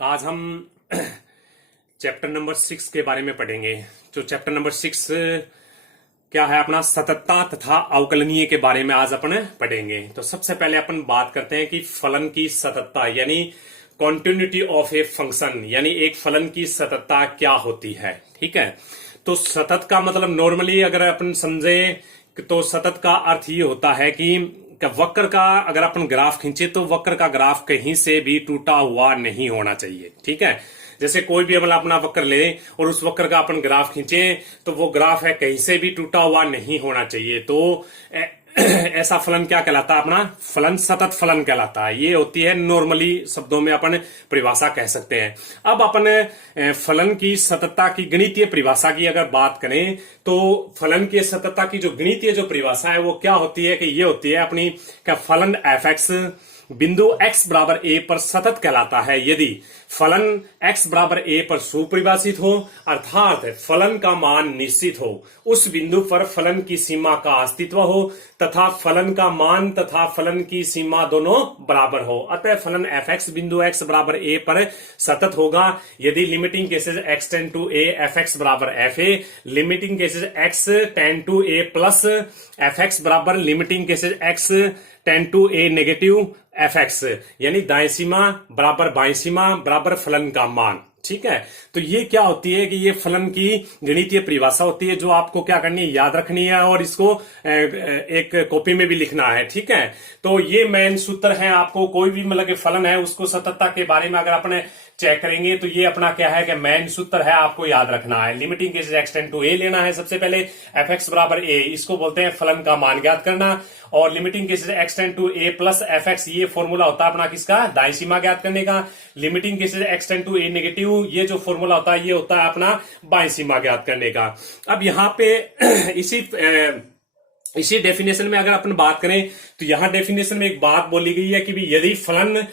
आज हम chapter number 6 के बारे में पढ़ेंगे। जो चैप्टर नंबर 6 क्या है अपना सततता तथा अवकलनीय के बारे में आज अपन पढ़ेंगे। तो सबसे पहले अपन बात करते हैं कि फलन की सततता यानी कॉन्टिन्यूटी ऑफ ए फंक्शन, यानी एक फलन की सततता क्या होती है। ठीक है, तो सतत का मतलब नॉर्मली अगर अपन समझे तो सतत का अर्थ ये होता है कि वक्र का अगर अपन ग्राफ खींचे तो वक्र का ग्राफ कहीं से भी टूटा हुआ नहीं होना चाहिए। ठीक है, जैसे कोई भी मतलब अपना वक्र ले और उस वक्र का अपन ग्राफ खींचे तो वो ग्राफ है कहीं से भी टूटा हुआ नहीं होना चाहिए। तो ऐसा फलन क्या कहलाता है? अपना फलन सतत फलन कहलाता है। ये होती है नॉर्मली शब्दों में अपन परिभाषा कह सकते हैं। अब अपन फलन की सततता की गणितीय परिभाषा की अगर बात करें तो फलन की सततता की जो गणितीय जो परिभाषा है वो क्या होती है कि ये होती है अपनी क्या फलन एफ एक्स बिंदु x बराबर a पर सतत कहलाता है यदि फलन x बराबर a पर सुपरिभाषित हो, अर्थात फलन का मान निश्चित हो, उस बिंदु पर फलन की सीमा का अस्तित्व हो तथा फलन का मान तथा फलन की सीमा दोनों बराबर हो। अतः फलन fx बिंदु x बराबर a पर सतत होगा यदि limiting cases x tend to a fx बराबर fa, limiting cases x tend to a plus fx बराबर limiting cases x tend to a negative fx, यानी दाएं सीमा बराबर बाएं सीमा बराबर फलन का मान। ठीक है, तो ये क्या होती है कि ये फलन की गणितीय परिभाषा होती है जो आपको क्या करनी है, याद रखनी है और इसको एक कॉपी में भी लिखना है। ठीक है, तो ये मेन सूत्र है। आपको कोई भी मतलब फलन है उसको सततता के बारे में अगर अपने चेक करेंगे तो ये अपना क्या है कि मेन सूत्र है, आपको याद रखना है। Limiting cases x tend to a लेना है सबसे पहले, एफ एक्स बराबर ए, इसको बोलते हैं फलन का मान ज्ञात करना। और limiting cases x tend to a plus f x, ये फॉर्मूला होता है अपना किसका, दाईं सीमा ज्ञात करने का। Limiting cases x tend to a negative, ये जो फॉर्मूला होता है ये होता है अपना बाईं सीमा ज्ञात करने का। अब यहाँ पे इसी डेफिनेशन में अगर अपन बात करें तो यहां डेफिनेशन में एक बात बोली गई है कि भी यदि फलन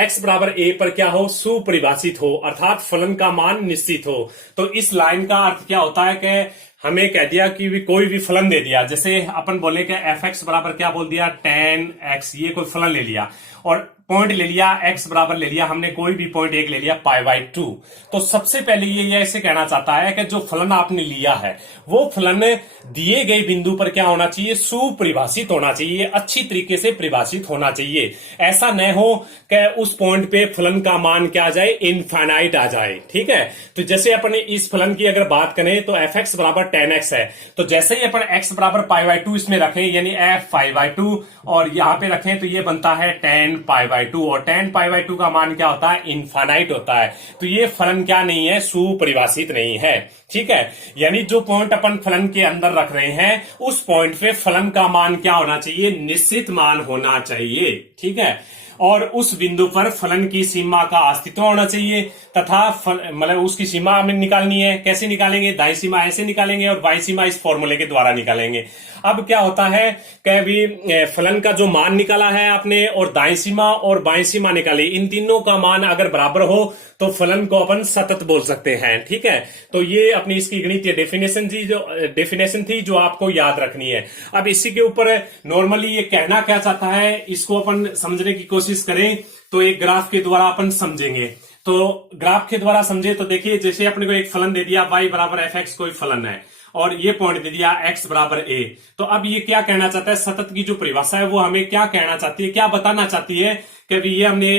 x बराबर a पर क्या हो, सुपरिभाषित हो, अर्थात फलन का मान निश्चित हो। तो इस लाइन का अर्थ क्या होता है कि हमें कह दिया कि भी कोई भी फलन दे दिया, जैसे अपन बोले कि एफ एक्स बराबर क्या बोल दिया, tan x, ये कोई फलन ले लिया और पॉइंट ले लिया x बराबर ले लिया हमने कोई भी पॉइंट एक ले लिया π/2। तो सबसे पहले ये ऐसे कहना चाहता है कि जो फलन आपने लिया है वो फलन दिए गए बिंदु पर क्या होना चाहिए, सुपरिभाषित होना चाहिए, अच्छी तरीके से परिभाषित होना चाहिए। ऐसा न हो कि उस पॉइंट पे फलन का मान क्या आ जाए, इनफाइनाइट आ जाए। ठीक है, तो जैसे अपन इस फलन की अगर बात करें तो एफ एक्स बराबर tan x है, तो जैसे ही अपन x बराबर π/2 इसमें रखें यानी f π/2 और यहां पे रखें तो ये बनता है tan π/2 और tan π/2 का मान क्या होता है, इनफाइनाइट होता है। तो ये फलन क्या नहीं है, सुपरिभाषित नहीं है। ठीक है, यानी जो पॉइंट अपन फलन के अंदर रख रहे हैं उस पॉइंट पे फलन का मान क्या होना चाहिए, निश्चित मान होना चाहिए। ठीक है, और उस बिंदु पर फलन की सीमा का अस्तित्व होना चाहिए तथा मतलब उसकी सीमा हमें निकालनी है। कैसे निकालेंगे, दाईं सीमा ऐसे निकालेंगे और बाईं सीमा इस फॉर्मूले के द्वारा निकालेंगे। अब क्या होता है कि भी फलन का जो मान निकाला है आपने और दाईं सीमा और बाईं सीमा निकाली, इन तीनों का मान अगर बराबर हो तो फलन को अपन सतत बोल सकते हैं। ठीक है, तो ये अपनी इसकी गणितीय डेफिनेशन थी जो आपको याद रखनी है। अब इसी के ऊपर नॉर्मली ये कहना क्या चाहता है, इसको अपन समझने की कोशिश करें तो एक ग्राफ के द्वारा अपन समझेंगे। तो ग्राफ के द्वारा समझे तो देखिए, जैसे अपने को एक फलन दे दिया y बराबर एफ एक्स कोई फलन है और ये पॉइंट दे दिया x बराबर a। तो अब ये क्या कहना चाहता है, सतत की जो परिभाषा है वो हमें क्या कहना चाहती है, क्या बताना चाहती है कि ये हमने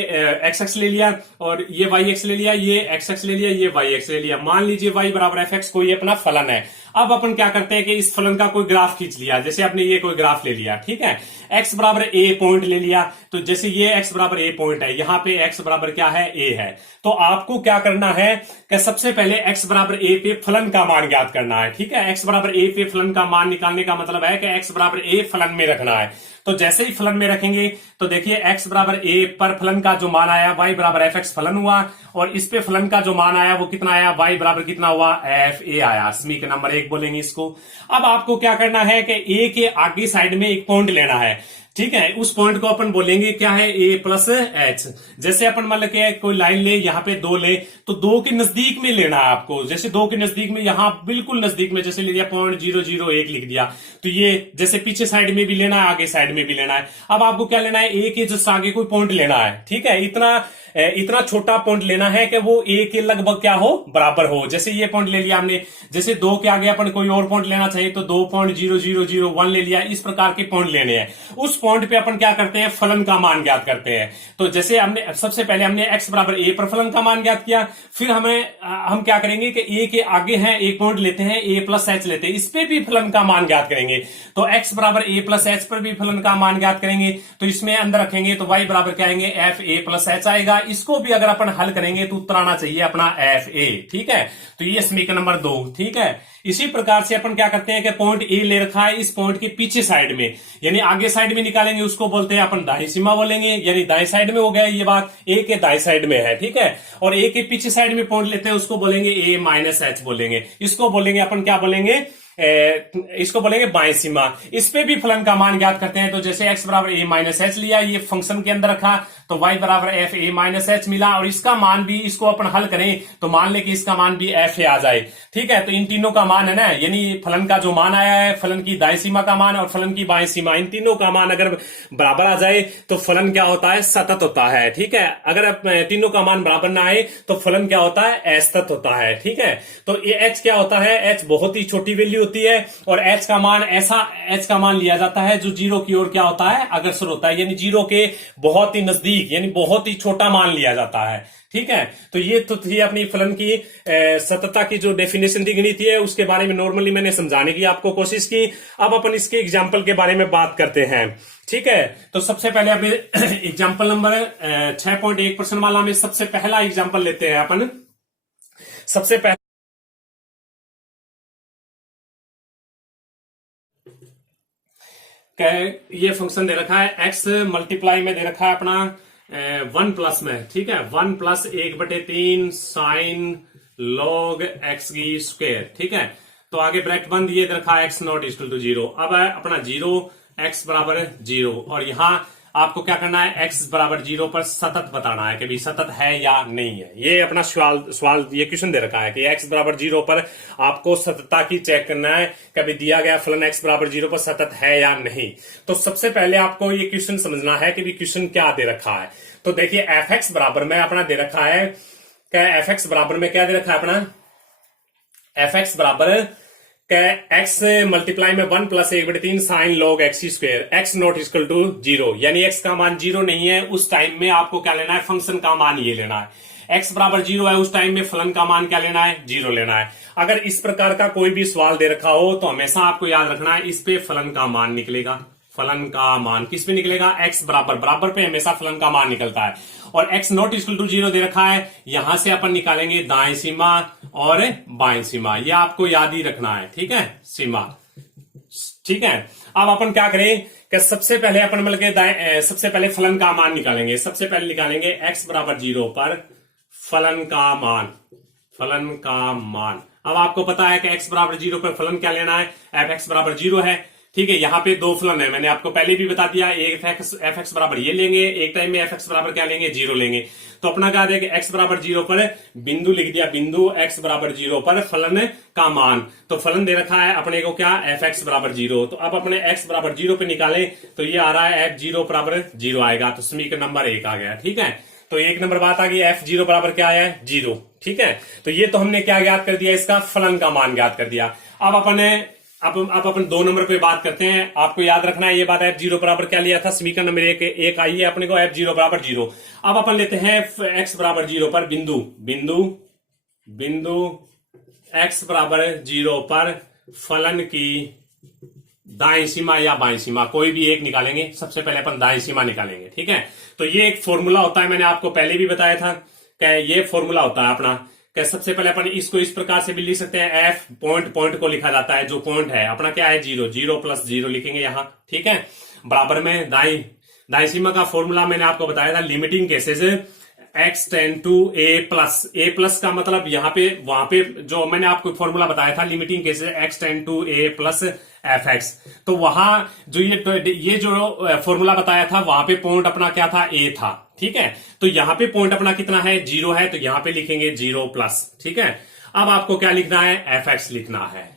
x एक्स ले लिया और ये y एक्स ले लिया, ये x एक्स ले लिया, ये y एक्स ले लिया। मान लीजिए y बराबर एफ एक्स कोई अपना फलन है। अब अपन क्या करते हैं कि इस फलन का कोई ग्राफ खींच लिया, जैसे आपने ये कोई ग्राफ ले लिया। ठीक है, x बराबर a पॉइंट ले लिया, तो जैसे ये x बराबर a पॉइंट है, यहाँ पे x बराबर क्या है, a है। तो आपको क्या करना है कि सबसे पहले x बराबर a पे फलन का मान ज्ञात करना है। ठीक है, x बराबर a पे फलन का मान निकालने का मतलब है कि x बराबर a फलन में रखना है। तो जैसे ही फलन में रखेंगे तो देखिए x बराबर a पर फलन का जो मान आया y बराबर एफ एक्स फलन हुआ और इस पे फलन का जो मान आया वो कितना आया, y बराबर कितना हुआ, एफ ए आया। समीकरण नंबर 1 बोलेंगे इसको। अब आपको क्या करना है कि a के आगे साइड में एक पॉइंट लेना है। ठीक है, उस पॉइंट को अपन बोलेंगे क्या है, a प्लस एच। जैसे अपन मान के कोई लाइन ले, यहाँ पे 2 ले तो 2 के नजदीक में लेना है आपको। जैसे 2 के नजदीक में, यहाँ बिल्कुल नजदीक में जैसे ले लिया 0.001 लिख दिया, तो ये जैसे पीछे साइड में भी लेना है, आगे साइड में भी लेना है। अब आपको क्या लेना है, a के जस्ट आगे कोई पॉइंट लेना है। ठीक है, इतना इतना छोटा पॉइंट लेना है कि वो ए के लगभग क्या हो, बराबर हो। जैसे ये पॉइंट ले लिया हमने, जैसे 2 के आगे अपन कोई और पॉइंट लेना चाहिए तो 2.0001 ले लिया। इस प्रकार के पॉइंट लेने हैं। उस पॉइंट पे अपन क्या करते हैं, फलन का मान ज्ञात करते हैं। तो जैसे हमने सबसे पहले हमने x बराबर a पर फलन का मान ज्ञात किया, फिर हम क्या करेंगे कि a के आगे है एक पॉइंट लेते हैं, a प्लस एच लेते हैं, इस पे भी फलन का मान ज्ञात करेंगे। तो x बराबर a प्लस एच पर भी फलन का मान ज्ञात करेंगे। तो इसमें अंदर रखेंगे तो y बराबर क्या आएंगे, एफ ए प्लस एच आएगा। इसको भी अगर अपन हल करेंगे तो उत्तर आना चाहिए अपना एफ ए। ठीक है, तो ये समीकरण नंबर 2। ठीक है, इसी प्रकार से अपन क्या करते हैं कि पॉइंट ए ले रखा है, इस पॉइंट के पीछे साइड में यानी आगे साइड में निकालेंगे, उसको बोलते हैं अपन दाई सीमा बोलेंगे, यानी दाएं साइड में हो गया ये बात, ए के दाएं साइड में है। ठीक है, और ए के पीछे साइड में पॉइंट लेते हैं, उसको बोलेंगे ए माइनस एच बोलेंगे। इसको बोलेंगे अपन क्या बोलेंगे, इसको बोलेंगे बाएं सीमा। इस पे भी फलन का मान ज्ञात करते हैं। तो जैसे x बराबर a माइनस एच लिया, ये फंक्शन के अंदर रखा, तो y बराबर एफ ए माइनस एच मिला, और इसका मान भी, इसको अपन हल करें तो मान ले कि इसका मान भी एफ ए आ जाए। ठीक है, तो इन तीनों का मान है ना, यानी फलन का जो मान आया है, फलन की दाएं सीमा का मान और फलन की बाएं सीमा, इन तीनों का मान अगर बराबर आ जाए तो फलन क्या होता है, सतत होता है। ठीक है, अगर तीनों का मान बराबर ना आए तो फलन क्या होता है, असतत होता है। ठीक है, तो ये h क्या होता है, h बहुत ही छोटी वैल्यू होती है, और h का मान ऐसा h का मान लिया जाता है जो जीरो की ओर क्या होता है, अग्रसर होता है, यानी जीरो के बहुत ही नजदीक, यानी बहुत ही छोटा मान लिया जाता है। ठीक है, तो ये तो थी अपनी फलन की सततता की जो डेफिनेशन दी गई थी, उसके बारे में नॉर्मली मैंने समझाने की आपको कोशिश की। अब अपन इसके एग्जाम्पल के बारे में बात करते हैं। ठीक है, तो सबसे पहले अब एग्जाम्पल नंबर 6.1% वाला में सबसे पहला एग्जाम्पल लेते हैं अपन। सबसे पहले ये फंक्शन दे रखा है, x मल्टीप्लाई में दे रखा है अपना 1 प्लस में। ठीक है, 1 प्लस 1/3 साइन लॉग एक्स की स्क्वायर। ठीक है, तो आगे ब्रैकेट बंद, ये दे रखा है x नॉट इक्वल टू 0। अब है अपना 0, x बराबर 0, और यहां आपको क्या करना है, x बराबर 0 पर सतत बताना है कि भी सतत है या नहीं है। ये अपना सवाल ये क्वेश्चन दे रखा है कि x बराबर 0 पर आपको सततता की चेक करना है, कभी दिया गया फलन x बराबर 0 पर सतत है या नहीं। तो सबसे पहले आपको ये क्वेश्चन समझना है कि भी क्वेश्चन क्या दे रखा है। तो देखिए fx बराबर में अपना दे रखा है, क्या fx बराबर में क्या दे रखा है अपना, fx बराबर x मल्टीप्लाई में 1 plus 1/3 sine log x square, x not equal to 0, यानी x का मान 0 नहीं है उस टाइम में आपको क्या लेना है, फंक्शन का मान ये लेना है। x बराबर 0 है उस टाइम में फलन का मान क्या लेना है, 0 लेना है। अगर इस प्रकार का कोई भी सवाल दे रखा हो तो हमेशा आपको याद रखना है, इस पे फलन का मान निकलेगा। फलन का मान किस पे निकलेगा, x बराबर, बराबर पे हमेशा फलन का मान निकलता है। और x नॉट इक्वल टू 0 दे रखा है, यहां से अपन निकालेंगे दाएं सीमा और बाएं सीमा, यह आपको याद ही रखना है। ठीक है, सीमा। ठीक है, अब अपन क्या करें कि सबसे पहले अपन मतलब सबसे पहले फलन का मान निकालेंगे। सबसे पहले निकालेंगे x बराबर 0 पर फलन का मान, फलन का मान। अब आपको पता है कि x बराबर 0 पर फलन क्या लेना है, एफ एक्स बराबर 0 है। ठीक है, यहां पे दो फलन है, मैंने आपको पहले भी बता दिया, एक एफ एक्स बराबर ये लेंगे, एक टाइम में एफ एक्स बराबर क्या लेंगे, 0 लेंगे। तो अपना क्या देगा, x बराबर 0 पर बिंदु लिख दिया, बिंदु x बराबर 0 पर फलन का मान। तो फलन दे रखा है अपने को क्या, एफ एक्स बराबर 0। तो अब अपने x बराबर 0 पे निकालें तो ये आ रहा है f0 बराबर 0 आएगा, तो समीकरण नंबर 1 आ गया। ठीक है, तो 1 नंबर बात आ गई, f0 बराबर क्या है, 0। ठीक है, तो ये तो हमने क्या ज्ञात कर दिया, इसका फलन का मान ज्ञात कर दिया। अब अपन 2 नंबर पे बात करते हैं। आपको याद रखना है ये बात, f0 बराबर क्या लिया था, समीकरण नंबर 1 आई है अपने को, f0 बराबर 0। अब अपन लेते हैं x बराबर 0 पर बिंदु x बराबर 0 पर फलन की दाएं सीमा या बाएं सीमा, कोई भी एक निकालेंगे। सबसे पहले अपन दाएं सीमा निकालेंगे। ठीक है, तो ये एक फॉर्मूला होता है, मैंने आपको पहले भी बताया था कि ये फॉर्मूला होता है अपना, कि सबसे पहले अपन इसको इस प्रकार से भी लिख सकते हैं, एफ पॉइंट को लिखा जाता है, जो पॉइंट है अपना क्या है, 0 प्लस 0 लिखेंगे यहां। ठीक है, बराबर में दाएं सीमा का फॉर्मूला मैंने आपको बताया था, limiting cases x tend to a plus का मतलब यहाँ पे वहां पे जो मैंने आपको फॉर्मूला बताया था, limiting cases x tend to a plus f x, तो वहां जो ये जो फॉर्मूला बताया था, वहां पे पॉइंट अपना क्या था, a था। ठीक है, तो यहां पे पॉइंट अपना कितना है, 0 है, तो यहां पे लिखेंगे 0 प्लस। ठीक है, अब आपको क्या लिखना है, एफ एक्स लिखना है।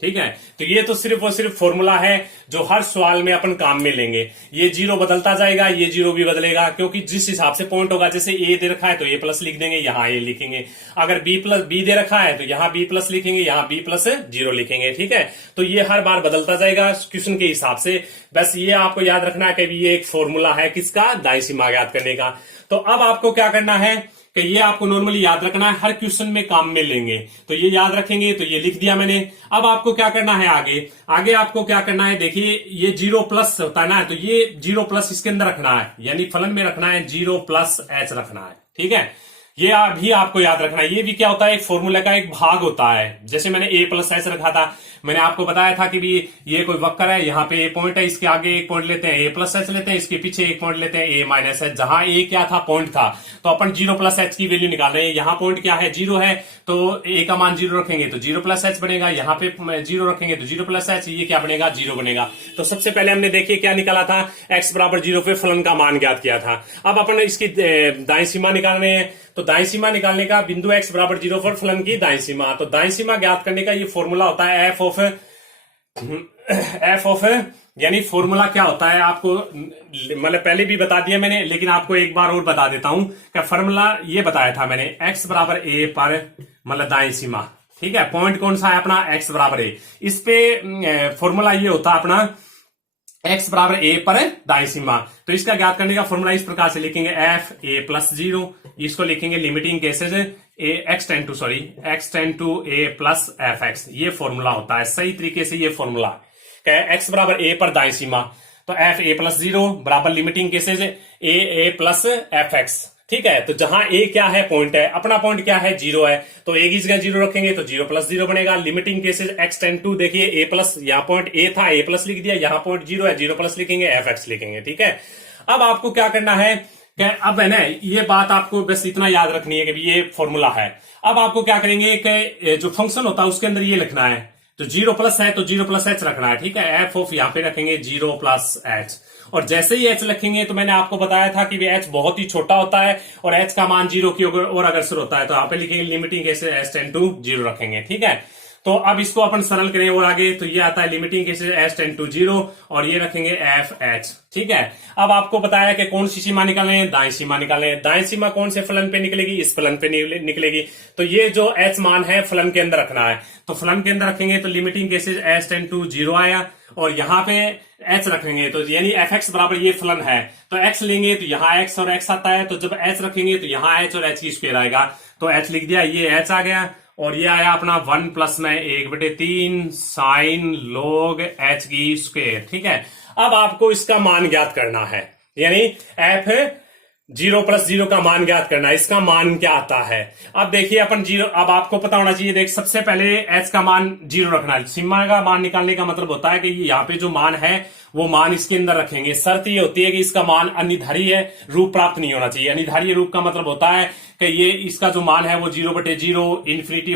ठीक है। तो ये तो सिर्फ और सिर्फ फॉर्मूला है जो हर सवाल में अपन काम में लेंगे। ये जीरो बदलता जाएगा, ये जीरो भी बदलेगा, क्योंकि जिस हिसाब से पॉइंट होगा, जैसे ए दे रखा है तो ए प्लस लिख देंगे, यहां ए लिखेंगे। अगर बी दे रखा है तो यहां बी प्लस लिखेंगे, यहां बी प्लस जीरो लिखेंगे। ठीक है। तो ये हर बार बदलता जाएगा क्वेश्चन के हिसाब से। बस ये आपको याद रखना है कि ये एक फॉर्मूला है किसका, दाईं सीमा ज्ञात करने का। तो अब आपको क्या करना है कि ये आपको नॉर्मली याद रखना है, हर क्वेश्चन में काम में लेंगे। तो ये याद रखेंगे, तो ये लिख दिया मैंने। अब आपको क्या करना है आगे आपको क्या करना है, देखिए ये जीरो प्लस होता है ना, तो ये जीरो प्लस इसके अंदर रखना है, यानी फलन में रखना है जीरो प्लस एच रखना है। ठीक है। ये भी आपको याद रखना है। ये भी क्या होता है, एक फॉर्मूला का एक भाग होता है। जैसे मैंने ए प्लस एच रखा था, मैंने आपको बताया था कि भी ये कोई वक्र है, यहाँ पे ए पॉइंट है, इसके आगे एक पॉइंट लेते हैं ए प्लस एच लेते हैं, इसके पीछे एक पॉइंट लेते हैं ए माइनस एच। जहां ए क्या था, पॉइंट था, तो अपन जीरो प्लस एच की वैल्यू निकाल रहे हैं। यहाँ पॉइंट क्या है, जीरो है, तो ए का मान जीरो रखेंगे तो जीरो प्लस एच बनेगा, यहाँ पे जीरो रखेंगे तो जीरो प्लस एच, ये क्या बनेगा, जीरो बनेगा। तो सबसे पहले हमने देखिए क्या निकाला था, एक्स बराबर जीरो पे फलन का मान ज्ञात किया था। अब अपन इसकी दाईं सीमा निकाल रहे हैं। तो दाईं सीमा निकालने का, बिंदु एक्स बराबर जीरो पर फलन की दाईं सीमा, तो दाईं सीमा ज्ञात करने का ये फॉर्मूला होता है एफ ऑफ यानी फॉर्मूला क्या होता है आपको मतलब पहले भी बता दिया मैंने, लेकिन आपको एक बार और बता देता हूं कि फॉर्मूला ये बताया था मैंने, एक्स बराबर ए पर मतलब दाईं सीमा। ठीक है। पॉइंट कौन सा है अपना, एक्स बराबर ए। इस पे फॉर्मूला ये होता है अपना एक्स बराबर ए पर दाईं सीमा। तो इसका ज्ञात करने का फॉर्मूला इस प्रकार से लिखेंगे, एफ ए प्लस जीरो, इसको लिखेंगे limiting cases x tend to a plus f x. ये फॉर्मूला होता है, सही तरीके से ये फॉर्मूला एक्स बराबर ए पर दाईं सीमा, तो एफ ए प्लस जीरो बराबर लिमिटिंग केसेज ए प्लस एफ एक्स। ठीक है। तो जहां ए क्या है, पॉइंट है, अपना पॉइंट क्या है, जीरो है, तो ए की जगह जीरो रखेंगे तो जीरो प्लस जीरो बनेगा। Limiting cases x tend to, देखिए ए प्लस, यहाँ पॉइंट ए था, ए प्लस लिख दिया, यहाँ पॉइंट जीरो है, जीरो प्लस लिखेंगे, एफ एक्स लिखेंगे। ठीक है। अब आपको क्या करना है, अब है ना, ये बात आपको बस इतना याद रखनी है कि ये फॉर्मूला है। अब आपको क्या करेंगे कि जो फंक्शन होता है उसके अंदर ये लिखना है, तो जीरो प्लस है तो जीरो प्लस एच रखना है। ठीक है। एफ ऑफ यहाँ पे रखेंगे जीरो प्लस एच, और जैसे ही एच रखेंगे तो मैंने आपको बताया था कि एच बहुत ही छोटा होता है और एच का मान जीरो की और अग्रसर होता है, तो यहाँ पे लिखेंगे limiting cases h tend to zero रखेंगे। ठीक है। तो अब इसको अपन सरल करें और आगे, तो ये आता है limiting cases h tend to zero, और ये रखेंगे एफ एच। ठीक है। अब आपको बताया कि कौन सी सीमा निकालें है, दाईं सीमा निकालें है। दाईं सीमा कौन से फलन पे निकलेगी, इस फलन पे निकलेगी। तो ये जो एच मान है फलन के अंदर रखना है, तो फलन के अंदर रखेंगे तो limiting cases h tend to zero आया, और यहाँ पे एच रखेंगे तो यानी एफ एक्स बराबर ये फलन है, तो एक्स लेंगे तो यहाँ एक्स और एक्स आता है, तो जब एच रखेंगे तो यहाँ एच और एच की स्क्वायर आएगा, तो एच लिख दिया, ये एच आ गया, और ये आया अपना 1 प्लस में 1/3 साइन लॉग एच की स्क्वायर। ठीक है। अब आपको इसका मान ज्ञात करना है, यानी एफ जीरो प्लस जीरो का मान ज्ञात करना है, इसका मान क्या आता है। अब देखिए अपन जीरो, अब आपको पता होना चाहिए, देख सबसे पहले एच का मान जीरो रखना है। सीमा का मान निकालने का मतलब होता है कि यहाँ पे जो मान है वो मान इसके अंदर रखेंगे। शर्त ये होती है कि इसका मान अनिर्धारीय रूप प्राप्त नहीं होना चाहिए। अनिर्धारीय रूप का मतलब होता है कि ये इसका जो मान है वो 0/0, इन्फिनिटी,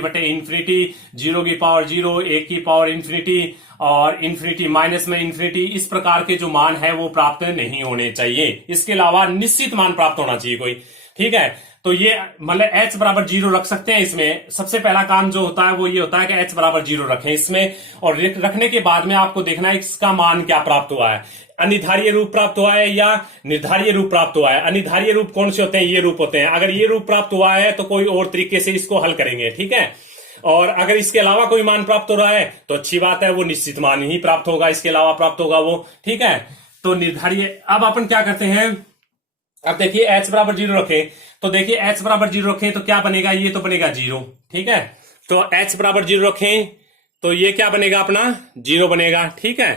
0 की पावर 0, 1 की पावर इन्फिनिटी, और इन्फिनिटी माइनस में इन्फिनिटी, इस प्रकार के जो मान है वो प्राप्त नहीं होने चाहिए। इसके अलावा निश्चित मान प्राप्त होना चाहिए कोई। ठीक है। तो ये मतलब h बराबर 0 रख सकते हैं इसमें। सबसे पहला काम जो होता है वो ये होता है कि h बराबर 0 रखें इसमें, और रखने के बाद में आपको देखना है इसका मान क्या प्राप्त हुआ है, अनिर्धारीय रूप प्राप्त हुआ है या निर्धारीय रूप प्राप्त हुआ है। अनिर्धारीय रूप कौन से होते हैं, ये रूप होते हैं। अगर ये रूप प्राप्त हुआ है तो कोई और तरीके से इसको हल करेंगे। ठीक है। और अगर इसके अलावा कोई मान प्राप्त हो रहा है तो अच्छी बात है, वो निश्चित मान ही प्राप्त होगा, इसके अलावा प्राप्त होगा वो। ठीक है। तो निर्धारीय, अब अपन क्या करते हैं, अब देखिए h बराबर 0 रखें, तो देखिए h बराबर 0 रखें तो क्या बनेगा, ये तो बनेगा 0। ठीक है। तो h बराबर 0 रखें तो ये क्या बनेगा, अपना 0 बनेगा। ठीक है।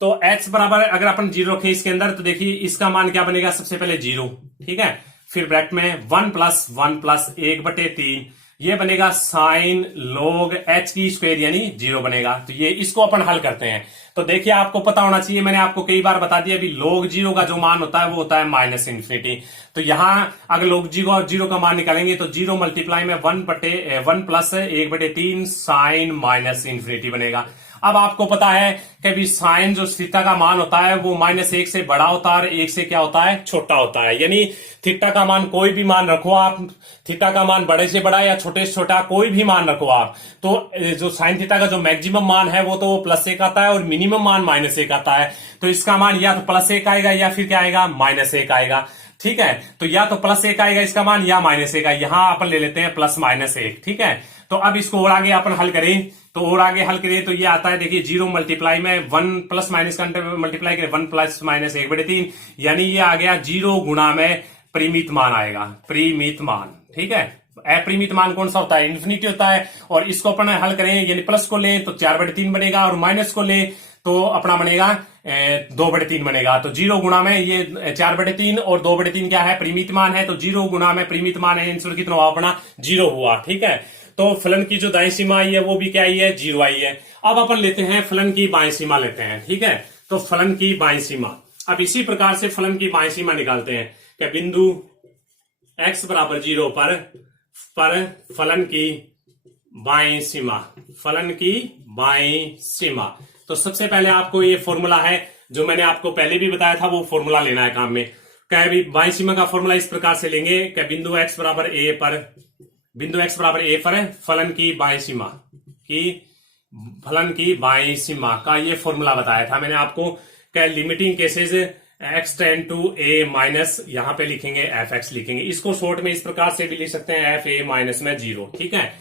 तो h बराबर अगर अपन 0 रखें इसके अंदर, तो देखिए इसका मान क्या बनेगा, सबसे पहले 0। ठीक है। फिर ब्रैकेट में 1 प्लस 1/3, ये बनेगा साइन लॉग एच की स्क्वायर यानी 0 बनेगा। तो ये इसको अपन हल करते हैं। तो देखिए आपको पता होना चाहिए, मैंने आपको कई बार बता दिया, अभी लॉग 0 का जो मान होता है वो होता है माइनस इन्फिनिटी। तो यहां अगर लॉग 0 का मान निकालेंगे तो 0 मल्टीप्लाई में 1 प्लस 1/3 साइन माइनस इन्फिनिटी बनेगा। अब आपको पता है कि भी साइन जो थीटा का मान होता है वो -1 से बड़ा होता है और 1 से क्या होता है, छोटा होता है। यानी थीटा का मान कोई भी मान रखो आप, थीटा का मान बड़े से बड़ा या छोटे से छोटा कोई भी मान रखो आप, तो जो साइन थीटा का जो मैक्सिमम मान है वो तो +1 आता है और मिनिमम मान -1 आता है। तो इसका मान या तो +1 आएगा या फिर क्या आएगा, -1 आएगा। ठीक है, तो या तो +1 आएगा इसका मान या -1 आएगा। यहां अपन ले लेते हैं +-1। ठीक है, तो अब इसको और आगे अपन हल करें, तो और आगे हल करें तो ये आता है, देखिए 0 मल्टीप्लाई में 1 + का मल्टीप्लाई करें 1 + -1/3, यानी ये आ गया 0 गुणा में परिमित मान आएगा, परिमित मान। ठीक है, अपरिमित मान कौन सा होता है, इन्फिनिटी होता है। और इसको अपन हल करें, यानी प्लस को लें तो 4/3 बनेगा और माइनस को लें तो अपना बनेगा 2/3 बनेगा। तो 0 गुणा में ये 4/3 और 2/3 क्या है, परिमित मान है। तो 0 गुणा में परिमित मान है, आंसर कितना हुआ अपना, 0 हुआ। ठीक है, तो फलन की जो दाईं सीमा आई है वो भी क्या आई है, 0 आई है। अब अपन लेते हैं फलन की बाईं सीमा लेते हैं। ठीक है, तो फलन की बाईं सीमा, अब इसी प्रकार से फलन की बाईं सीमा निकालते हैं कि बिंदु x = 0 पर फलन की बाईं सीमा, फलन की बाईं सीमा। तो सबसे पहले आपको ये फॉर्मूला है जो मैंने आपको पहले भी बताया था, वो फॉर्मूला लेना है काम में। क्या है, बाईं सीमा का फॉर्मूला इस प्रकार से लेंगे कि बिंदु x = a पर फलन की बाईं सीमा फलन की बाईं सीमा का ये फॉर्मूला बताया था मैंने आपको कि limiting cases x tend to a minus, यहां पे लिखेंगे fx लिखेंगे। इसको शॉर्ट में इस प्रकार से भी लिख सकते हैं fa माइनस में 0। ठीक है,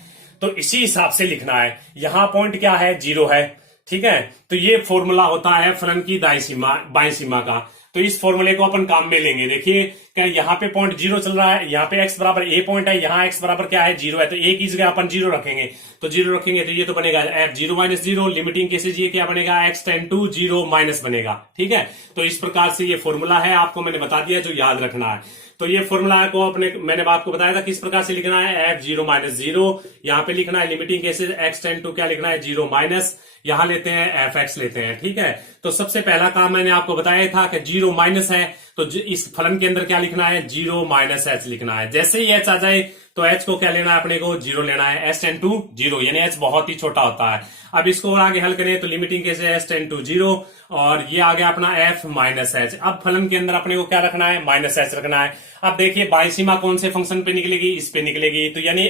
तो इसी हिसाब से लिखना है। यहां पॉइंट क्या है, 0 है। ठीक है, तो ये फॉर्मूला होता है फलन की दाईं सीमा बाईं सीमा का। तो इस फॉर्मूले को अपन काम में लेंगे। देखिए क्या यहाँ पे पॉइंट 0 चल रहा है, यहाँ पे x = a पॉइंट है, यहाँ x बराबर क्या है, 0 है। तो a की जगह अपन 0 रखेंगे, तो 0 रखेंगे तो ये तो बनेगा f0 - 0। लिमिटिंग केसेस ये क्या बनेगा, x टेंड टू 0 माइनस बनेगा। ठीक है, तो इस प्रकार से ये फॉर्मूला है, आपको मैंने बता दिया जो याद रखना है। तो ये फॉर्मूला को मैंने आपको बताया था किस प्रकार से लिखना है, f0 - 0 यहाँ पे लिखना है। Limiting cases x tend to क्या लिखना है, 0 माइनस, यहां लेते हैं fx लेते हैं। ठीक है, तो सबसे पहला काम मैंने आपको बताया था कि 0 माइनस है, तो इस फलन के अंदर क्या लिखना है, 0 - h लिखना है। जैसे ही h आ जाए तो h को क्या लेना है, अपने को 0 लेना है, s टेंड टू 0, यानी h बहुत ही छोटा होता है। अब इसको और आगे हल करें तो limiting cases s tend to 0 और ये आ गया अपना f - h। अब फलन के अंदर अपने को क्या रखना है, -h रखना है। अब देखिए बाईं सीमा कौन से फंक्शन पे निकलेगी, इस पे निकलेगी। तो यानी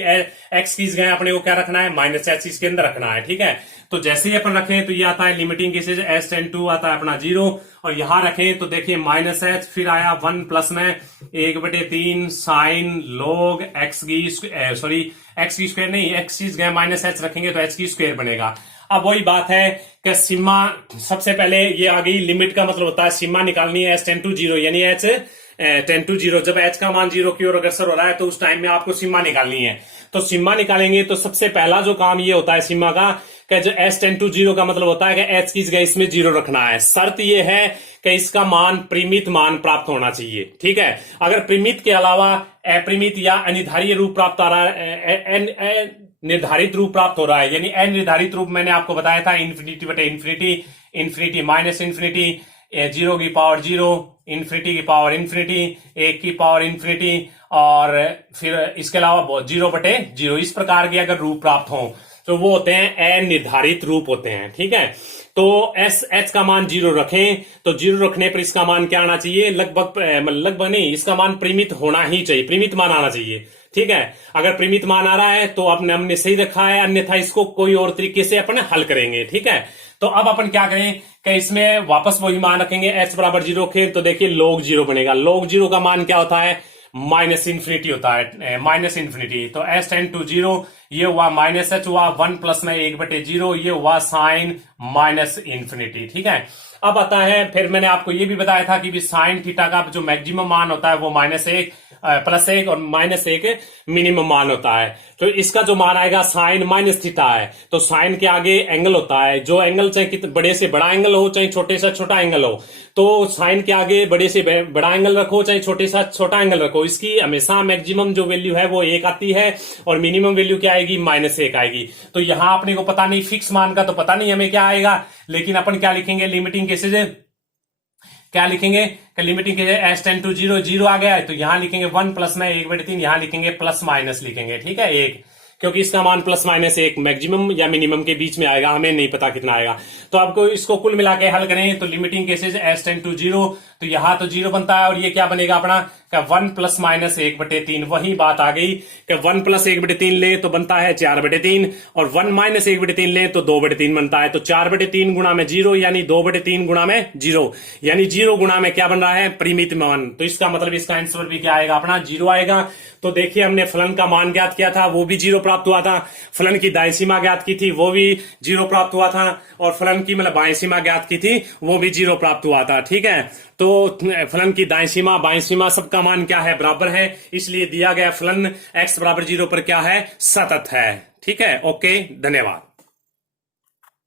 x की जगह अपने को क्या रखना है, -h इसके अंदर रखना है। ठीक है, तो जैसे ही अपन रखें तो ये आता है limiting cases s tend to आता है अपना 0 और यहां रखें तो देखिए -h, फिर आया 1 प्लस में 1/3 साइन लॉग x की स्क्वायर नहीं, x की जगह -h रखेंगे तो h की स्क्वायर बनेगा। अब वही बात है कि सीमा, सबसे पहले ये आ गई, लिमिट का मतलब होता है सीमा निकालनी है, s टेंड टू 0 यानी h टेंड टू 0। जब h का मान 0 की ओर अग्रसर हो रहा है तो उस टाइम में आपको सीमा निकालनी है। तो सीमा निकालेंगे तो सबसे पहला जो काम ये होता है सीमा का कि जो s टेंड टू 0 का मतलब होता है कि h की जगह इसमें 0 रखना है। शर्त ये है कि इसका मान परिमित मान प्राप्त होना चाहिए। ठीक है, अगर परिमित के अलावा अपरिमित या अनिर्धारित रूप प्राप्त आ रहा है, निर्धारित रूप प्राप्त हो रहा है, यानी अनिर्धारित रूप मैंने आपको बताया था इन्फिनिटी बटे इन्फिनिटी, इन्फिनिटी माइनस इन्फिनिटी, 0 की पावर 0, इन्फिनिटी की पावर इन्फिनिटी, 1 की पावर इन्फिनिटी और फिर इसके अलावा 0/0, इस प्रकार के अगर रूप प्राप्त हो तो वो होते हैं अनिर्धारित रूप होते हैं। ठीक है, तो h का मान 0 रखें तो 0 रखने पर इसका मान क्या आना चाहिए, लगभग नहीं, इसका मान परिमित होना ही चाहिए, परिमित मान आना चाहिए। ठीक है, अगर परिमित मान आ रहा है तो हमने सही रखा है, अन्यथा इसको कोई और तरीके से अपन हल करेंगे। ठीक है, तो अब अपन क्या करें कि इसमें वापस वही मान रखेंगे, h = 0 रखें तो देखिए log 0 बनेगा। log 0 का मान क्या होता है, -इन्फिनिटी होता है, -इन्फिनिटी। तो s टेंड टू 0 ये हुआ -h हुआ, 1 प्लस में 1/0 ये हुआ साइन -इन्फिनिटी। ठीक है, अब आता है, फिर मैंने आपको ये भी बताया था कि साइन थीटा का जो मैक्सिमम मान होता है वो -1 +1 और -1 मिनिमम मान होता है। तो इसका जो मान आएगा साइन माइनस थीटा है, तो साइन के आगे एंगल होता है, जो एंगल चाहे बड़े से बड़ा एंगल हो चाहे छोटे से छोटा एंगल हो, तो साइन के आगे बड़े से बड़ा एंगल रखो चाहे छोटे से छोटा एंगल रखो, इसकी हमेशा मैक्सिमम जो वैल्यू है वो 1 आती है और मिनिमम वैल्यू क्या आएगी, -1 आएगी। तो यहां अपने को पता नहीं, फिक्स मान का तो पता नहीं हमें क्या आएगा, लेकिन अपन क्या लिखेंगे, लिमिटिंग केसेस क्या लिखेंगे, limiting cases s tend to 0 आ गया है तो यहां लिखेंगे 1 प्लस में 1/3, यहां लिखेंगे प्लस माइनस लिखेंगे। ठीक है, 1 क्योंकि इसका मान प्लस माइनस 1 मैक्सिमम या मिनिमम के बीच में आएगा, हमें नहीं पता कितना आएगा। तो आपको इसको कुल मिला के हल करें तो limiting cases s tend to 0, तो यहां तो 0 बनता है और ये क्या बनेगा अपना 1 प्लस माइनस 1/3। वही बात आ गई कि 1 प्लस 1/3 ले तो बनता है 4/3 और 1 माइनस 1/3 ले तो 2/3 बनता है। तो 4/3 गुणा में 0 यानी 2/3 गुणा में 0 यानी 0 गुणा में क्या बन रहा है परिमित मान। तो इसका मतलब इसका आंसर भी क्या आएगा अपना 0 आएगा। तो देखिए हमने फलन का मान ज्ञात किया था वो भी 0 प्राप्त हुआ था, फलन की दाईं सीमा ज्ञात की थी वो भी 0 प्राप्त हुआ था और फलन की मतलब बाईं सीमा ज्ञात की थी वो भी 0 प्राप्त हुआ था। ठीक है, तो फलन की दाईं सीमा बाईं सीमा सबका मान क्या है बराबर है, इसलिए दिया गया फलन x बराबर 0 पर क्या है सतत है। ठीक है, ओके, धन्यवाद।